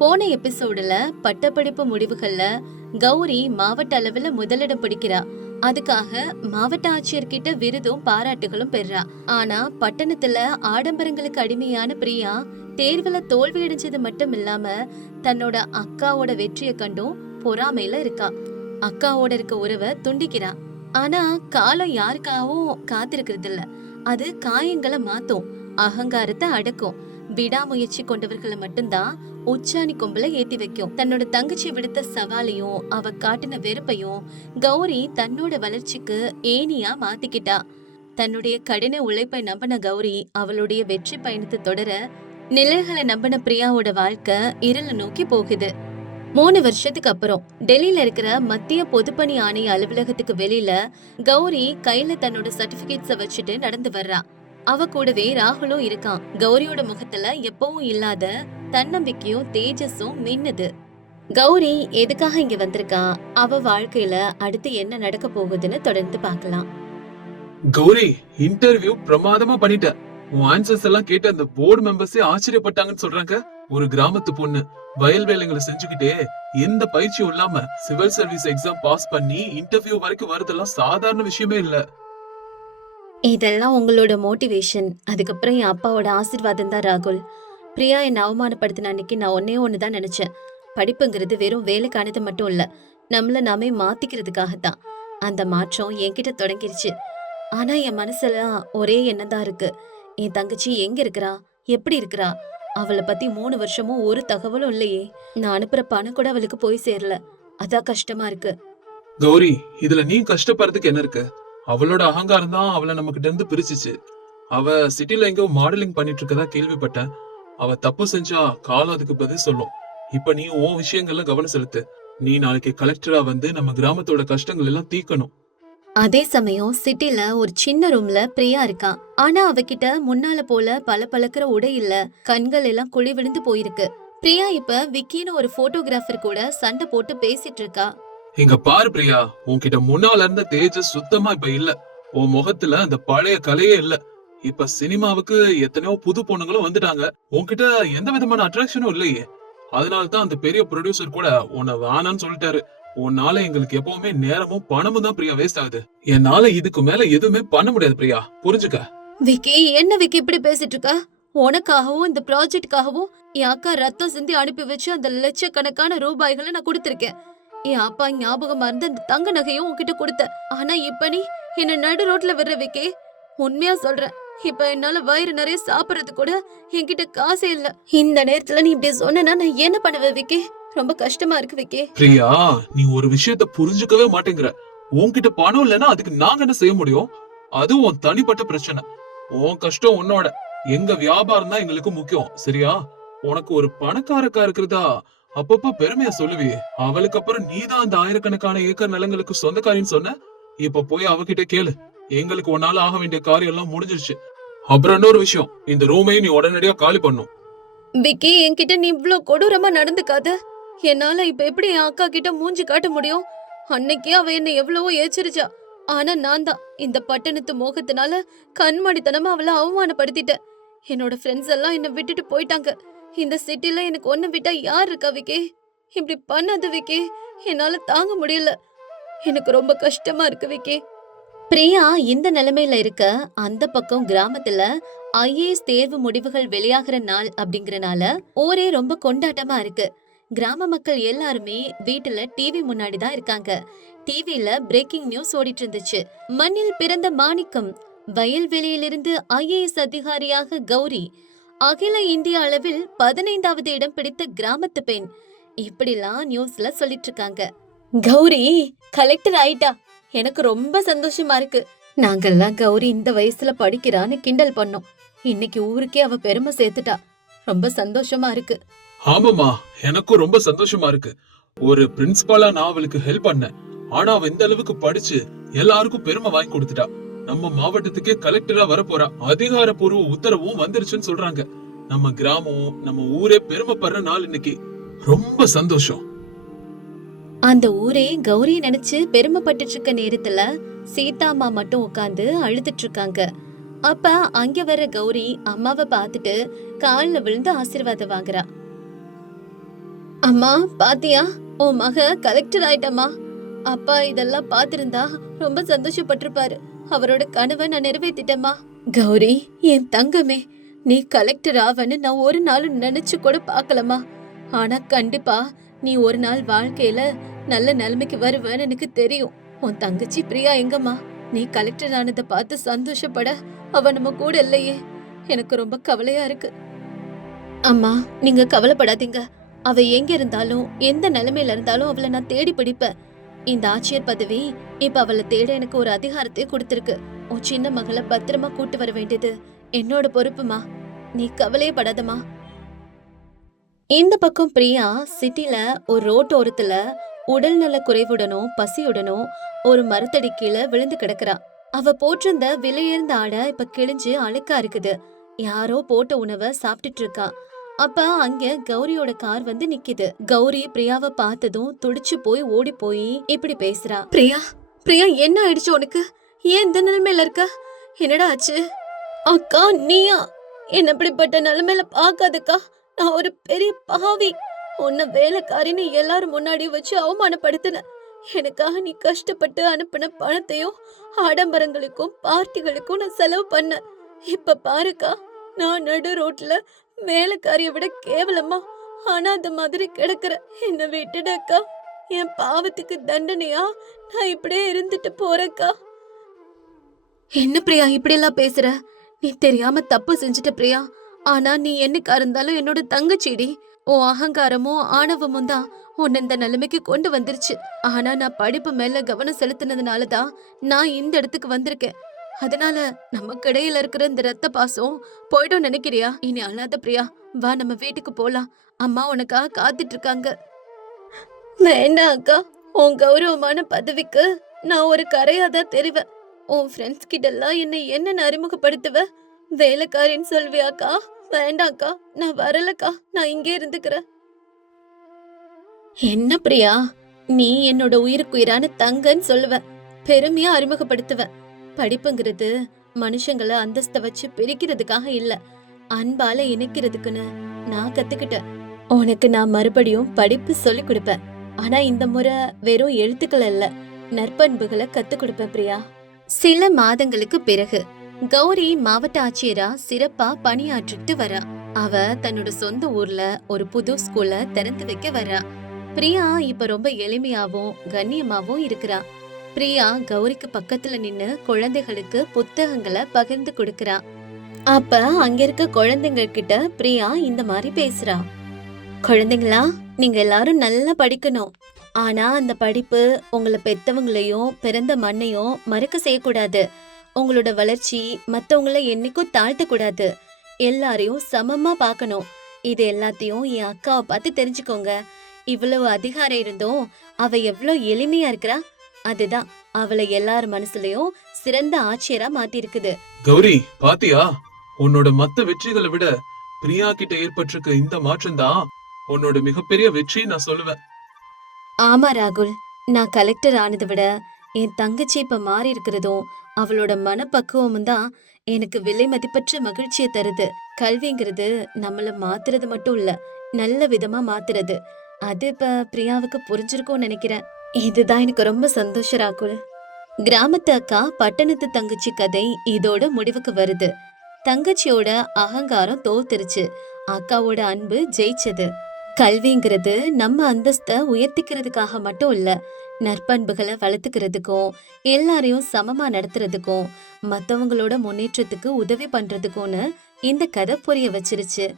போன எபிசோடுல பட்டப்படிப்பு முடிவுகள்ல கௌரி மாவட்ட அளவுல முதலிடம் பிடிக்கிறா. அதுக்காக மாவட்ட ஆட்சியர்கிட்ட விருதும் பாராட்டுகளும் பெறா. ஆனா பட்டணத்துல ஆடம்பரங்களுக்கு அடிமையான பிரியா தேர்வுல தோல்வி அடைஞ்சது மட்டும் இல்லாம தன்னோட அக்காவோட வெற்றிய கண்டும் பொறாமையில இருக்கா. அக்காவோட இருக்க உறவை துண்டிக்கிறா. ஆனா காலம் யாருக்காகவும் காத்திருக்கிறது இல்ல. அது காயங்களை மாத்தும், அகங்காரத்தை அடக்கும். விடாமுயற்சி கொண்டவர்களை மட்டும்தான் உச்சாணி கொம்புல ஏத்தி வைக்கும். தன்னோட தங்கச்சி விடுத்த சவாலையும் அவ காட்டின வெறுப்பையும் கௌரி தன்னோட வளர்ச்சிக்கு ஏனியா மாத்திக்கிட்டா. தன்னுடைய கடின உழைப்பை நம்பின கௌரி அவளுடைய வெற்றி பயணத்தை தொடர, நிழல்களை நம்பின பிரியாவோட வாழ்க்கை இருள நோக்கி போகுது. 3 வருஷத்துக்கு அப்புறம் டெல்லியில இருக்கிற மத்திய பொதுப்பணி ஆணைய அலுவலகத்துக்கு வெளியில கௌரி கையில தன்னோட சர்டிபிகேட்ஸ வச்சுட்டு நடந்து வர்றா. அவ கூடவே ராகுலும் இருக்கான். கௌரியோட முகத்துல எப்பவும் இல்லாத தன்னம்பிக்கையும் தேஜஸும் மின்னுது. கௌரி எதுக்காக இங்க வந்திருக்கா, அவ வாழ்க்கையில அடுத்து என்ன நடக்க போகுதுன்னு தொடர்ந்து பார்க்கலாம். கௌரி, இன்டர்வியூ பிரமாதமா பண்ணிட்ட. உன் ஆன்சர்ஸ் எல்லாம் கேட்டு அந்த போர்டு மெம்பர்ஸே ஆச்சரியப்பட்டாங்கன்னு சொல்றாங்க. ஒரு கிராமத்து பொண்ணு வயல் வேலைகளை செஞ்சுக்கிட்டே எந்த பயிற்சியும் இல்லாம சிவில் சர்வீஸ் எக்ஸாம் பாஸ் பண்ணி இன்டர்வியூ வரைக்கும் வரதெல்லாம் சாதாரண விஷயமே இல்ல. இதெல்லாம் உங்களோட மோட்டிவேஷன், அதுக்கப்புறம் என் அப்பாவோட ஆசீர்வாதம் தான் ராகுல். பிரியா என்னை அவமானப்படுத்தின அன்னைக்கு நான் ஒன்னே தான் நினைச்சேன். படிப்புங்கிறது வெறும் வேலைக்கானது மட்டும் இல்ல, நம்மள நாமே மாத்திக்கிறதுக்காகத்தான். அந்த மாற்றம் என்கிட்ட தொடங்கிருச்சு. ஆனா என் மனசுல ஒரே எண்ணம் தான் இருக்கு. என் தங்கச்சி எங்க இருக்கிறா, எப்படி இருக்கிறா, அவளை பத்தி 3 வருஷமும் ஒரு தகவலும் இல்லையே. நான் அனுப்புற பணம் கூட அவளுக்கு போய் சேரல. அதான் கஷ்டமா இருக்கு. கௌரி, இதுல நீ கஷ்டப்படுறதுக்கு என்ன இருக்கு? அவளோட அகங்காரம் தான் அவளை நம்ம கிட்ட இருந்து பிரிச்சுச்சு. அவ சிட்டில எங்கோ மாடலிங் பண்ணிட்டு இருக்கதா கேள்விப்பட்டேன். அவ தப்பு செஞ்சா காலம் அதுக்கு பதில் சொல்லும். இப்ப நீ உன் விஷயங்கள்ல கவனம் செலுத்து. நீ நாளைக்கு கலெக்டரா வந்து நம்ம கிராமத்தோட கஷ்டங்கள் எல்லாம் தீர்க்கணும். அதே சமயம் சிட்டில ஒரு சின்ன ரூம்ல பிரியா இருக்கா. ஆனா அவகிட்ட முன்னால போல பளபளக்கிற உடை இல்ல. கண்கள் எல்லாம் குழி விழுந்து போயிருக்கு. பிரியா இப்ப விக்கின்னு ஒரு போட்டோகிராஃபர் கூட சண்டை போட்டு பேசிட்டு இருக்கா. இங்க பாரு பிரியா, உன்கிட்ட முன்னால இருந்த தேஜஸ் சுத்தமா இப்ப இல்ல. உன் முகத்துல அந்த பழைய கலையே இல்ல. இப்ப சினிமாவுக்கு எத்தனையோ புது பொண்ணுங்களும் வந்துட்டாங்க. உன்கிட்ட எந்த விதமான அட்ராக்ஷனும் இல்லையே. அதனாலதான் அந்த பெரிய ப்ரொடியூசர் கூட உன்னை வேணான்னு சொல்லிட்டாரு. உன்னால எங்களுக்கு எப்பவுமே நேரமும் பணமும் தான் பிரியா வேஸ்ட் ஆகுது. என்னால இதுக்கு மேல எதுவுமே பண்ண முடியாது பிரியா, புரிஞ்சுக்க. விக்கி, என்ன விக்கி இப்படி பேசிட்டு இருக்க? உனக்காகவும் இந்த ப்ராஜெக்டுக்காகவும் என் அக்கா ரத்தம் சிந்தி அனுப்பி வச்சு அந்த லட்சக்கணக்கான ரூபாய்களை நான் கொடுத்திருக்கேன். என் அப்பா ஞாபகமா இருந்த அந்த தங்க நகையும் உன்கிட்ட கொடுத்த. ஆனா இப்ப நீ என்ன நடு ரோட்ல விடுற விக்கி. உண்மையா சொல்றேன், இப்ப என்னால வயிறு நிறைய சாப்பிடறது கூட என்கிட்ட காசே இல்ல. இந்த நேரத்துல நீ இப்படி சொன்னா நான் என்ன பண்ணுவேன் விக்கி? ரொம்ப கஷ்டமா இருக்கு விக்கி. பிரியா, நீ ஒரு விஷயத்த புரிஞ்சுக்கவே மாட்டேங்கிற. உன்கிட்ட பணம் இல்லைன்னா அதுக்கு நாங்க என்ன செய்ய முடியும்? அது உன் தனிப்பட்ட பிரச்சனை. உன் கஷ்டம் உன்னோட. எங்க வியாபாரம் தான் எங்களுக்கு முக்கியம், சரியா? உனக்கு ஒரு பணக்காரக்கா இருக்கிறதா அப்பப்ப பெருமையா சொல்லுவியே. அவளுக்கு அப்புறம் நீதான் அந்த ஆயிரக்கணக்கான ஏக்கர் நிலங்களுக்கு சொந்தக்காரின்னு சொன்ன. இப்ப போய் அவகிட்ட கேளு. எங்களுக்கு ஒன்னால ஆக வேண்டிய காரியம் எல்லாம் முடிஞ்சிருச்சு. அப்புறம் இன்னொரு விஷயம், இந்த ரூமையும் நீ உடனடியா காலி பண்ணும். விக்கி, என்கிட்ட நீ இவ்ளோ கொடூரமா நடந்துக்காத. என்னால இப்ப எப்படி என் அக்கா கிட்ட மூஞ்சி காட்ட முடியும்? அன்னைக்கே அவ என்ன எவ்வளவோ எச்சரிச்சா. ஆனா நான் தான் இந்த பட்டணத்து மோகத்தினால கண்மணித்தனமா அவளை அவமானப்படுத்திட்டேன். என்னோட ஃப்ரெண்ட்ஸ் எல்லாம் என்ன விட்டுட்டு போயிட்டாங்க. இந்த சிட்டில எனக்கு ஒண்ணு விட்டா யார் இருக்கா விக்கி? இப்படி பண்ணாத விக்கி, என்னால தாங்க முடியல. எனக்கு ரொம்ப கஷ்டமா இருக்கு விக்கி. பிரியா இந்த நிலைமையில இருக்க, அந்த பக்கம் கிராமத்துல ஐஏஎஸ் தேர்வு முடிவுகள் வெளியாகிற நாள் அப்படிங்கறனால ஊரே ரொம்ப கொண்டாட்டமா இருக்கு. கிராம மக்கள் எல்லாருமே வீட்டுல டிவி முன்னாடி தான் இருக்காங்க. டிவில பிரேக்கிங் நியூஸ் ஓடிட்டு இருந்துச்சு. மண்ணில் பிறந்த மாணிக்கம், வயல்வெளியிலிருந்து ஐஏஎஸ் அதிகாரியாக கௌரி, அகில இந்திய அளவில் 15வது இடம் பிடித்த கிராமத்து பெண், இப்படிலாம் நியூஸ்ல சொல்லிட்டு இருக்காங்க. கௌரி கலெக்டர் ஆயிட்டா. எனக்கு ரொம்ப சந்தோஷமா இருக்கு. நாங்கெல்லாம் கௌரி இந்த வயசுல படிக்கிறான்னு கிண்டல் பண்ணோம். இன்னைக்கு ஊருக்கே அவ பெருமை சேர்த்துட்டா. ரொம்ப சந்தோஷமா இருக்கு. ஆமாமா, எனக்கும் ரொம்ப சந்தோஷமா இருக்கு. ஒரு பிரின்சிபாலா நான் அவளுக்கு ஹெல்ப் பண்ணேன். ஆனா அவ இந்த அளவுக்கு படிச்சு எல்லாருக்கும் பெருமை வாங்கி கொடுத்துட்டா. நம்ம மாவட்டத்துக்கே கலெக்டரா வரப்போறா. அதிகாரப்பூர்வ உத்தரவும் வந்துருச்சுன்னு சொல்றாங்க. நம்ம கிராமம், நம்ம ஊரே பெருமைப்படுற நாள் இன்னைக்கு. ரொம்ப சந்தோஷம். அந்த ஊரே கௌரி நினைச்சு பெருமைப்பட்டு இருக்க நேரத்துல சீதா அம்மா மட்டும் உட்கார்ந்து அழுதுட்டு இருக்காங்க. அப்ப அங்க வர கௌரி அம்மாவை பார்த்துட்டு கால்ல விழுந்து ஆசீர்வாதம் வாங்குறா. அம்மா பாத்தியா, உன் மக கலெக்டர் ஆயிட்டம்மா. அப்பா இதெல்லாம் பாத்திருந்தா ரொம்ப சந்தோஷப்பட்டிருப்பாரு. அவரோட கனவை நான் நிறைவேத்திட்டேம்மா. கௌரி, என் தங்கமே, நீ கலெக்டர் ஆவன்னு நான் ஒரு நாளும் நினைச்சு கூட பார்க்கலம்மா. ஆனா கண்டிப்பா நீ ஒரு நாள் வாழ்க்கையில நல்ல நிலைமைக்கு வருவேன்னு எனக்கு தெரியும். உன் தங்கச்சி பிரியா எங்கம்மா? நீ கலெக்டர் ஆனதை பார்த்து சந்தோஷப்பட அவ நம்ம கூட இல்லையே. எனக்கு ரொம்ப கவலையா இருக்கு. அம்மா, நீங்க கவலைப்படாதீங்க. அவ எங்க இருந்தாலும் எந்த நிலைமையில இருந்தாலும் அவளை நான் தேடி பிடிப்பேன். இந்த ஆட்சியர் பதவி இப்ப அவளை தேட எனக்கு ஒரு அதிகாரத்தை கொடுத்திருக்கு. உன் சின்ன மகளை பத்திரமா கூட்டு வர வேண்டியது என்னோட பொறுப்புமா. நீ கவலையே படாதம்மா. இந்த பக்கம் பிரியா சிட்டில ஒரு ரோட்டோரத்துல உடல்நல குறைவுடனும் பசியுடனும் ஒரு மரத்தடி கீழே விழுந்து கிடக்குறா. அவ போட்டிருந்த விலையுயர்ந்த ஆடை இப்ப கிழிஞ்சு அழுக்கா இருக்குது. யாரோ போட்ட உணவை சாப்பிட்டுட்டு இருக்கா. அப்ப அங்க கௌரியோட கார் வந்து நிக்குது. கௌரி பிரியாவை பார்த்ததும் துடிச்சு போய் ஓடி போய் இப்படி பேசுறா. பிரியா, பிரியா, என்ன ஆயிடுச்சு உனக்கு? ஏன் இந்த நிலைமையில இருக்க? என்னடா ஆச்சு? அக்கா, நீயா? என்ன இப்படிப்பட்ட நிலைமையில பாக்காதக்கா. நான் ஒரு பெரிய பாவி. உன்னை வேலைக்காரின்னு எல்லாரும் முன்னாடி வச்சு அவமானப்படுத்தின. எனக்காக நீ கஷ்டப்பட்டு அனுப்பின பணத்தையும் ஆடம்பரங்களுக்கும் பார்ட்டிகளுக்கும் நான் செலவு பண்ண. இப்ப பாருக்கா, நான் நடு ரோட்ல வேலைக்காரிய விட கேவலமா அனாதை மாதிரி கிடக்குற. என்ன விட்டுடக்கா. என் பாவத்துக்கு தண்டனையா நான் இப்படியே இருந்துட்டு போறேக்கா. என்ன பிரியா இப்படி எல்லாம் பேசுற? நீ தெரியாம தப்பு செஞ்சுட்ட பிரியா. ஆனா நீ என்னைக்கா இருந்தாலும் என்னோட தங்கச்சிடி. உன் அகங்காரமும் ஆணவமும் தான் உன்னை இந்த நிலைமைக்கு கொண்டு வந்துருச்சு. ஆனா நான் படிப்பு மேல கவனம் செலுத்தினதுனாலதான் நான் இந்த இடத்துக்கு வந்திருக்கேன். அதனால நமக்கு இடையில இருக்கிற இந்த ரத்த பாசம் போயிடும் நினைக்கிறியா? இனி அழாத பிரியா, வா நம்ம வீட்டுக்கு போலாம். அம்மா உனக்காக காத்துட்டு இருக்காங்க. வேண்டாம் அக்கா, உன் கௌரவமான பதவிக்கு நான் ஒரு கரையாதான் தெரிவேன். உன் ஃப்ரெண்ட்ஸ் கிட்ட எல்லாம் என்னன்னு அறிமுகப்படுத்துவ? வேலைக்காரின்னு சொல்வியாக்கா? வேண்டாக்கா, நான் வரலக்கா. நான் இங்கே இருந்துக்கிறேன். என்ன பிரியா, நீ என்னோட உயிருக்குயிரான தங்கன்னு சொல்லுவ, பெருமையா அறிமுகப்படுத்துவ. படிப்புங்கிறது மனுஷங்களை அந்தஸ்த வச்சு பிரிக்கிறதுக்காக இல்ல, அன்பால இணைக்கிறதுக்குன்னு நான் கத்துக்கிட்டேன். உனக்கு நான் மறுபடியும் படிப்பு சொல்லி கொடுப்பேன். ஆனா இந்த முறை வெறும் எழுத்துக்கள் அல்ல, நற்பண்புகளை கத்து கொடுப்பேன் பிரியா. சில மாதங்களுக்கு பிறகு கௌரி மாவட்ட ஆட்சியரா சிறப்பா பணியாற்றிட்டு வரா. அவ தன்னோட சொந்த ஊர்ல ஒரு புது ஸ்கூல்ல திறந்து வைக்க வரா. பிரியா இப்ப ரொம்ப எளிமையாவும் கண்ணியமாவும் இருக்கிறா. பிரியா கௌரிக்கு பக்கத்துல நின்னு குழந்தைகளுக்கு புத்தகங்களை பகிர்ந்து கொடுக்கறா. அப்ப அங்க இருக்க குழந்தைங்க கிட்ட பிரியா இந்த மாதிரி பேசுறா. குழந்தைங்களா, நீங்க எல்லாரும் நல்லா படிக்கணும். ஆனா அந்த படிப்பு உங்களை பெத்தவங்களையும் பிறந்த மண்ணையும் மறக்க செய்யக்கூடாது. உங்களோட வளர்ச்சி மத்தவங்கள என்னைக்கும் தாழ்த்த கூடாது. எல்லாரையும் சமமா பார்க்கணும். இது எல்லாத்தையும் என் அக்காவை பார்த்து தெரிஞ்சுக்கோங்க. இவ்வளவு அதிகாரம் இருந்தும் அவ எவ்வளவு எளிமையா இருக்கிறா. அதுதான் அவளை எல்லார் மனசுலயும் சிறந்த ஆட்சியரா மாத்தி இருக்குது. கௌரி, பாத்தியா? உன்னோட மத்த வெற்றிகளை விட பிரியா கிட்ட ஏற்பட்டிருக்க இந்த மாற்றம் தான் உன்னோட மிகப்பெரிய வெற்றி நான் சொல்லுவேன். ஆமா ராகுல், நான் கலெக்டர் ஆனதை விட என் தங்கச்சி இப்ப மாறி இருக்கிறதும் அவளோட மனப்பக்குவமும் தான் எனக்கு விலை மதிப்பற்ற மகிழ்ச்சியை தருது. கல்விங்கிறது நம்மள மாத்துறது மட்டும் இல்ல, நல்ல விதமா மாத்துறது. அது இப்ப பிரியாவுக்கு புரிஞ்சிருக்கும்னு நினைக்கிறேன். இதுதான் எனக்கு ரொம்ப சந்தோஷம் ராகுல். கிராமத்து அக்கா பட்டணத்து தங்கச்சி கதை இதோட முடிவுக்கு வருது. தங்கச்சியோட அகங்காரம் தோத்துருச்சு, அக்காவோட அன்பு ஜெயிச்சது. கல்விங்கிறது நம்ம அந்தஸ்த உயர்த்திக்கிறதுக்காக மட்டும் இல்ல, நற்பண்புகளை வளர்த்துக்கிறதுக்கும் எல்லாரையும் சமமா நடத்துறதுக்கும் மத்தவங்களோட முன்னேற்றத்துக்கு உதவி பண்றதுக்கும்னு இந்த கதை புரிய வச்சிருச்சு.